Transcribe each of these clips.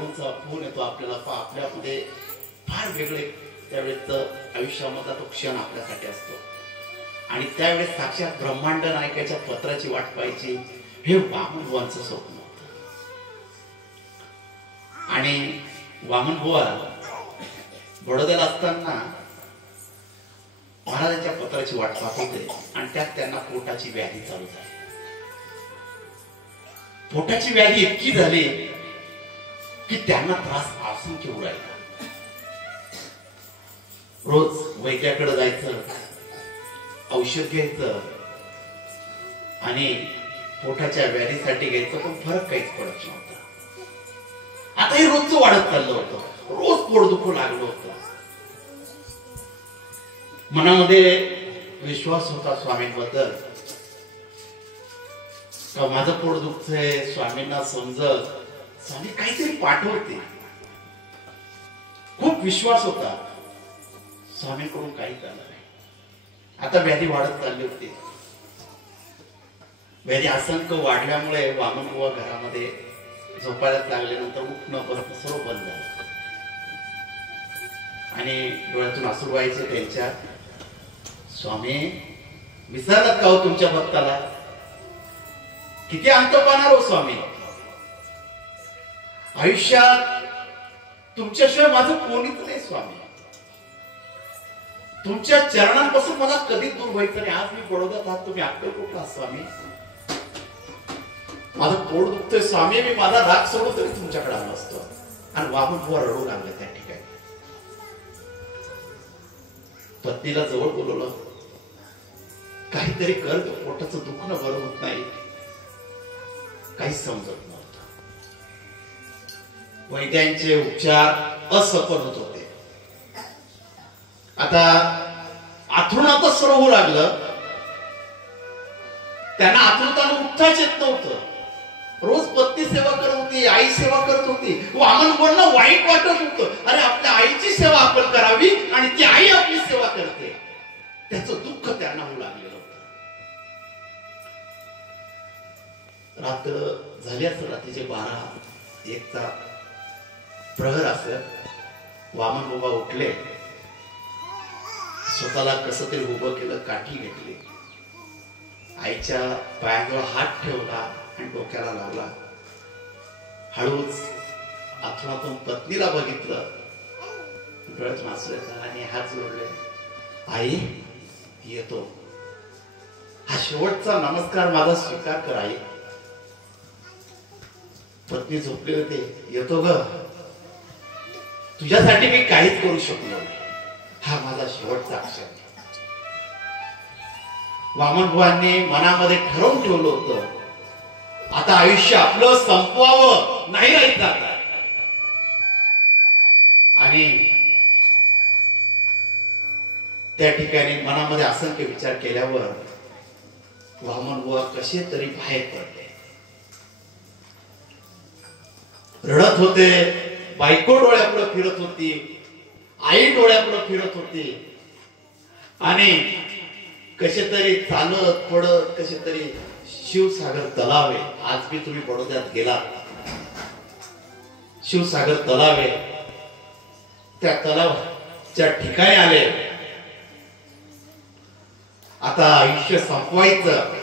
गुरूंचा phone येतो आपल्याला, आपल्यामध्ये फार वेगळे त्यावेळेस आयुष्यामधला तो क्षण आपल्यासाठी असतो. आणि त्यावेळेस साक्षात ब्रह्मांड नायकाच्या पत्राची वाट पाहायची हे वामन बुवांचं स्वप्न होतं. आणि वामन बुवा बडोद्याला असताना महाराजांच्या पत्राची वाट पाहत होते आणि त्यात त्यांना पोटाची व्याधी चालू झाली. पोटाची व्याधी इतकी झाली की त्यांना त्रास असंख्य उरायला. रोज वैद्याकडे जायचं, औषध घ्यायचं आणि पोटाच्या व्याधीसाठी घ्यायचं, पण फरक काहीच पडत नव्हता. आता हे रोजचं वाढत चाललं होतं, रोज पोट दुखू लागलं होतं. मनामध्ये विश्वास होता स्वामींबद्दल, का माझं पोट दुखतंय, स्वामींना समजत, स्वामी काहीतरी पाठवते. खूप विश्वास होता, स्वामींकडून काही झालं नाही. आता व्याधी वाढत चालली होती. व्याधी असंख्य वाढल्यामुळे वामन बुवा घरामध्ये झोपायला लागल्यानंतर उठणं परत सर्व बंद झालं आणि डोळ्यातून अश्रू व्हायचे त्यांच्या. स्वामी विसरलात का हो तुमच्या भक्ताला? किती अंत पाहणार हो स्वामी? आयुष्यात तुमच्याशिवाय माझं कोणीच नाही स्वामी. तुमच्या चरणांपासून मला कधी दूर व्हायचं नाही. आज मी बडोद्यात आहात, तुम्ही अक्कलकोटला स्वामी. माझं पोट दुखतोय स्वामी, मी माझा राग सोडून तरी तुमच्याकडे आलो असतो. आणि वामन बुवा रडू लागले त्या ठिकाणी. पत्नीला जवळ बोलवलं, काहीतरी कर, पोटाचं दुखणं बरं होत नाही. काहीच समजत नव्हतं. वैद्यांचे उपचार असफल होत होते. आता आथरुणातच सर्व होऊ लागलं. त्यांना आथरुतानं उठताच येत नव्हतं. रोज पत्नी सेवा करत होती, आई सेवा करत होती. वामन बुवांना वाईट वाटत होतं, अरे आपल्या आईची सेवा आपण करावी आणि ती आई आपली सेवा करते. त्याचं दुःख त्यांना होऊ लागलेलं होतं. रात्र झाली असेल, रात्रीचे 12-1चा प्रहर असेल. वामन बुवा उठले, स्वतःला कसं तरी उभं केलं, काठी घेतली, आईच्या पायाजवळ हात ठेवला आणि डोक्याला लावला. हळूच आथरुणातून पत्नीला बघितलं, डोळ्यातून अश्रू येतात आणि हात जोडले. आई येतो, हा शेवटचा नमस्कार माझा स्वीकार कर आई. पत्नी झोपली होती. येतो ग, तुझ्यासाठी मी काहीच करू शकलो नाही, हा माझा शेवटचा अक्षर. वामन बुवांनी मनामध्ये ठरवून ठेवलं होतं, आता आयुष्य आपलं संपवावं, नाही राहायचं आता. आणि त्या ठिकाणी मनामध्ये असंख्य विचार केल्यावर वामन बुवा कसे तरी बाहेर पडले. रडत होते, बायको डोळ्यापुढे फिरत होती, आई डोळ्यापुढे फिरत होती. आणि कसे तरी चालत पडत कसे तरी शिवसागर तलाव आहे, आज बी तुम्ही बडोद्यात गेला, शिवसागर तलाव आहे, त्या तलावाच्या ठिकाणी आले. आता आयुष्य संपवायचं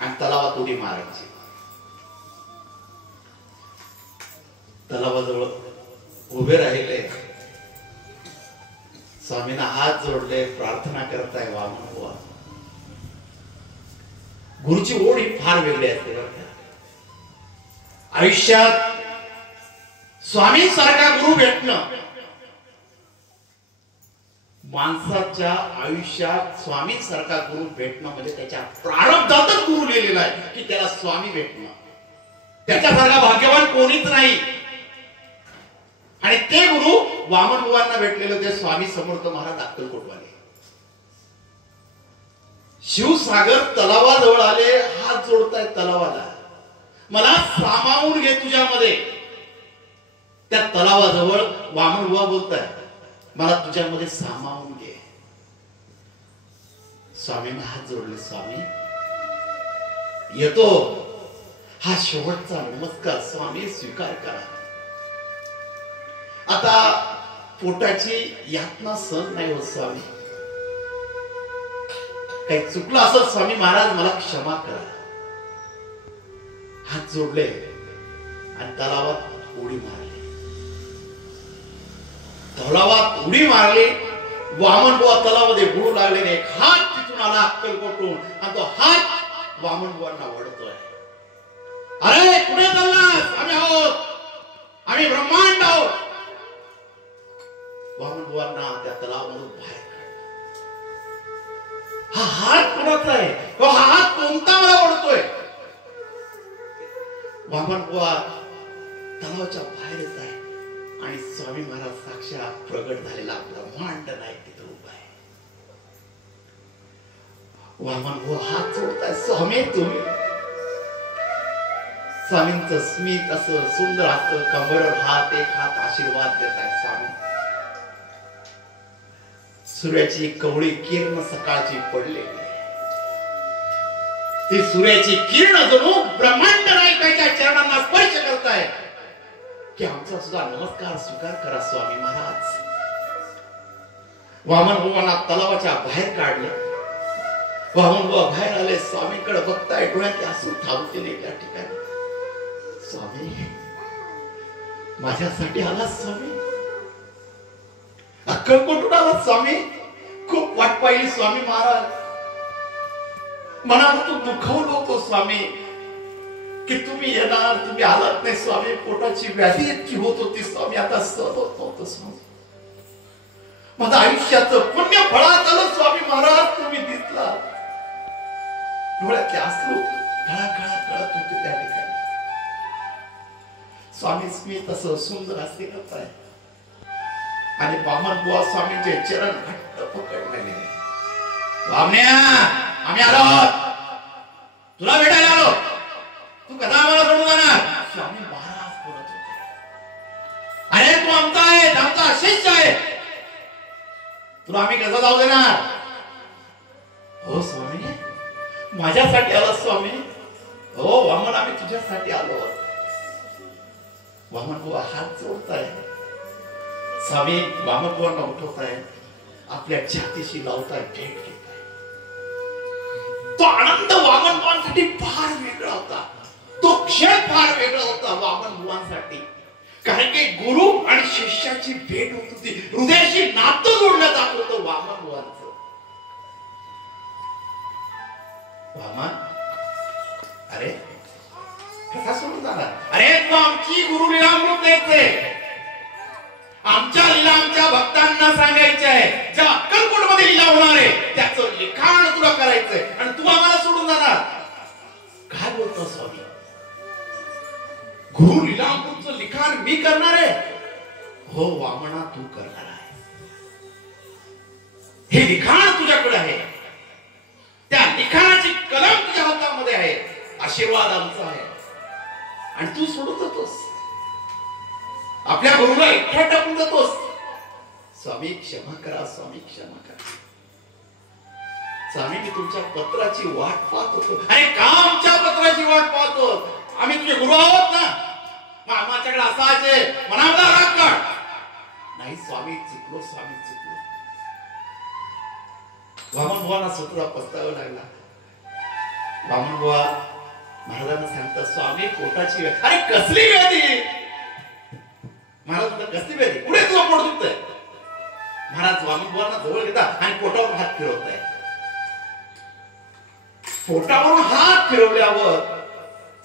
आणि तलावात उडी मारायची. तलावाजवळ उभे राहिले, स्वामींना हात जोडले, प्रार्थना करताय वामन बुवा. गुरुची ओढ ही फार वेगळी असते बरं का. आयुष्यात स्वामींसारखा गुरु भेटणं, माणसाच्या आयुष्यात स्वामींसारखा गुरु भेटणं म्हणजे त्याच्या प्रारब्धातच गुरु लिहिलेला आहे की त्याला स्वामी भेटणं. त्याच्यासारखा भाग्यवान कोणीच नाही. आणि ते गुरु वामन बुवांना भेटलेले ते स्वामी समर्थ महाराज अक्कलकोटवाले. शिवसागर तलावाजवळ आले, हात जोडताय तलावाला, मला सामावून घे तुझ्यामध्ये. त्या तलावाजवळ वामन बुवा बोलताय, मला तुझ्यामध्ये सामावून घे. स्वामींना हात जोडले, स्वामी येतो, हा शेवटचा नमस्कार स्वामी स्वीकार करा. आता पोटाची यातना सहन नाही होत स्वामी, काही चुकलं असं स्वामी महाराज मला क्षमा करा. हात जोडले आणि तलावात उडी मारली. तलावात उडी मारली. वामन बुवा तलावामध्ये बुडू लागले. एक हात तिथून आला अक्कलकोटून आणि तो हात वामन बुवांना वळतोय. अरे कुठे चाललास? आम्ही आहोत, आम्ही ब्रह्मांड आहोत. वामन बुवांना त्या तलावामधून बाहेर काढलं. हा हात कोणाचा आहे? हा हात कोणता मला ओढतोय? वामन बुवा तलावाच्या बाहेर येत आहे आणि स्वामी महाराज साक्षात प्रगट झालेला ब्रह्मांड नाही तिथे उभा आहे. वामन बुवा हात जोडताय. स्वामी तुम्ही? स्वामींचं स्मित असं सुंदर असतं. कंबरवर हात, एक हात आशीर्वाद देत आहे. स्वामी सूर्याची कवळी किरण सकाळची पडलेली, ती सूर्याची किरण जणू ब्रह्मांड नायकाच्या चरणांना स्पर्श करताय की आमचा सुद्धा नमस्कार स्वीकार करा स्वामी महाराज. वामन बुवांना तलावाच्या बाहेर काढले. वामन बुवा बाहेर आले. स्वामींकडे बघताय. डोळ्यात आसू थांबते नाही त्या ठिकाणी. स्वामी माझ्यासाठी आला स्वामी? अक्कलकोटून आला स्वामी? खूप वाट पाहिली स्वामी महाराज. मनाला तू दुखावलं होतो स्वामी की तुम्ही येणार, तुम्ही आलात नाही स्वामी. पोटाची व्याधी इतकी होत होती स्वामी, आता सहन होत नव्हतं स्वामी. माझं आयुष्याचं पुण्य फळात आलं स्वामी महाराज. तुम्ही दिसला. डोळ्यातले अश्रू खळाखळा गळत होते त्या ठिकाणी. स्वामी स्मित असं सुंदर असे करताय आणि वामन बुवा स्वामींचे चरण घट्ट पकडलेले. वामन्या आम्ही आलो, तुला भेटायला आलो. तू कसा आम्हाला सोडून जाणार? स्वामी महाराज बोलत होते. अरे तू आमचा आहे, आमचा शिष्य आहे, तुला आम्ही कसं जाऊ देणार? हो स्वामी माझ्यासाठी आला स्वामी. हो वामन आम्ही तुझ्यासाठी आलो. वामन बुवा हात जोडताय. स्वामी वामन बुवांना उठवताय, आपल्या छातीशी लावताय, भेट घेताय. तो आनंद वामन बुवांसाठी फार वेगळा होता. तो क्षण फार वेगळा होता वामन बुवांसाठी. कारण की गुरु आणि शिष्याची भेट होत होती. हृदयाशी नातं जोडलं जात होतं वामन बुवांचं. वामन अरे कसा सोडून जाणार? अरे तू आमची गुरु लीलामृत द्यायचे. आमच्या लीला आमच्या भक्तांना सांगायचे आहे. ज्या अक्कलकोट मध्ये लीला होणार आहे त्याचं लिखाण तुला करायचंय आणि तू आम्हाला सोडून जाणार? काय बोलतो स्वामी? गुरु लीलामृतचं लिखाण मी करणार आहे? हो वामना तू करणार आहे. हे लिखाण तुझ्याकडे आहे. त्या लिखाणाची कलम तुझ्या हातामध्ये आहे. आशीर्वाद आमचा आहे आणि तू सोडून जातोस. आपल्या गुरुला एकट्या टाकून जातोस. स्वामी क्षमा करा, स्वामी क्षमा करा. स्वामी मी तुमच्या पत्राची वाट पाहत होतो. अरे का आमच्या पत्राची वाट पाहतो? आम्ही तुझे गुरु आहोत ना. आम्हाच्याकडे असायचे मनामध्ये राग काढ. नाही स्वामी चुकलो, स्वामी चुकलो. वामन बुवांना स्वतःला पस्तावा लागला. वामन बुवा महाराजांना सांगतात स्वामी पोटाची व्याधी. अरे कसली व्याधी? महाराज कसली व्याधी? पुढे तुला पोट दुखतंय. महाराज वामन बुवांना जवळ घेतात आणि पोटावर हात फिरवताय. पोटावरून हात फिरवल्यावर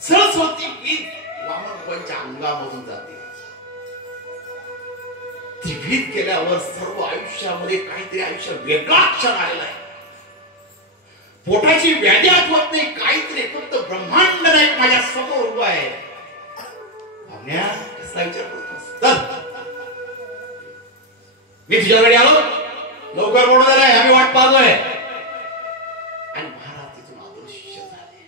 सरस्वती भीत वामन बुवांच्या अंगामधून जाते. ती भीत केल्यावर सर्व आयुष्यामध्ये काहीतरी आयुष्य वेगळा क्षण आलेला आहे. पोटाची व्याधी आठवत नाही, काहीतरी फक्त ब्रह्मांड नाही माझ्या समोर उभा आहे. भावन्या कसला विचार करतोस? मी तुझ्याकडे आलो, लवकर बोलून झालाय, आम्ही वाट पाहतोय. आणि महाराज तिथून अदृश्य झाले.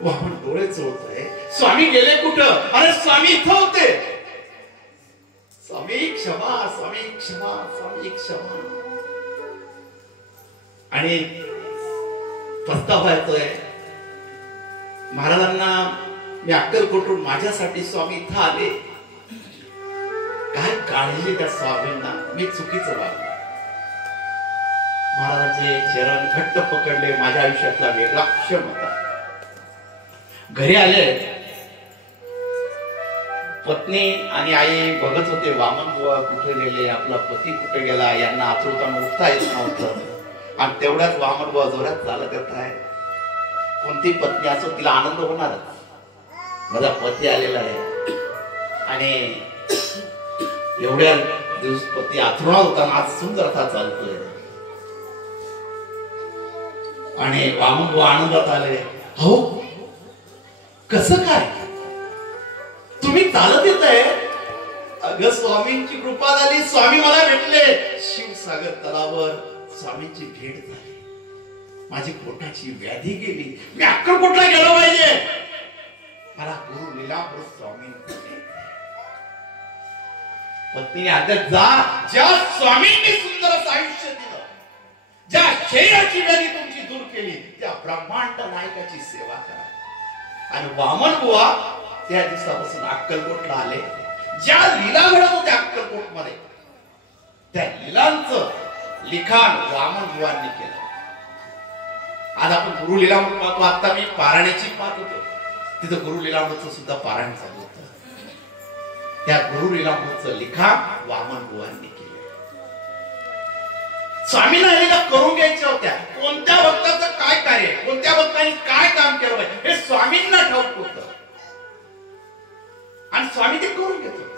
वामन डोळे चोळतोय. स्वामी गेले कुठं? अरे स्वामी इथं होते. स्वामी क्षमा, स्वामी क्षमा, स्वामी क्षमा. आणि पस्तावा येतोय महाराजांना. मी अक्कलकोटून माझ्यासाठी स्वामी इथं आले. काय काढली त्या स्वामींना, मी चुकीचं वागलो. महाराजांचे चरण घट्ट पकडले. माझ्या आयुष्यातला वेगळा क्षण होता. घरी आले, पत्नी आणि आई बघत होते वामन बुवा कुठे गेले, आपला पती कुठे गेला. यांना आतुरताने उठता येत नव्हतं. आणि तेवढ्याच वामन बुवा जोरात चालत येत आहे. कोणती पत्नी असो तिला आनंद होणारच, माझा पती आलेला आहे. आणि एवढ्या दिवस पती आथरुणात होता, आज सुंदर असा चालतोय. आणि वामन बुवा आनंदात आले. हो कसं काय तुम्ही चालत येत आहे? अगं स्वामींची कृपा झाली, स्वामी मला भेटले. शिवसागर तलावर स्वामींची भेट झाली. माझी पोटाची व्याधी गेली. मी अक्कलकोटला गेलो पाहिजे. मला गुरु लीलामृत स्वामी पत्नीने आदेश, जा, ज्या स्वामींनी सुंदर असं आयुष्य दिलं, ज्या शरीराची व्याधी तुमची दूर केली, त्या ब्रह्मांड नायकाची सेवा करा. आणि वामन बुवा त्या दिवसापासून अक्कलकोटला आले. ज्या लीला घडत होत्या अक्कलकोट मध्ये, त्या लीलांचं लिखाण वामन बुवांनी केलं. आज आपण गुरु लीलामृत पाहतो. आता मी पारायणाची पाहत होतो, तिथं गुरु लीलामृतचं सुद्धा पारायण चालू होतं. त्या गुरु लीलामृतचं लिखाण वामन बुवांनी केलं. स्वामींना लीला करून घ्यायच्या होत्या. कोणत्या भक्ताचं काय कार्य, कोणत्या भक्तांनी काय काम केलं पाहिजे हे स्वामींना ठाऊक होतं. आणि स्वामी ते करून घेतो.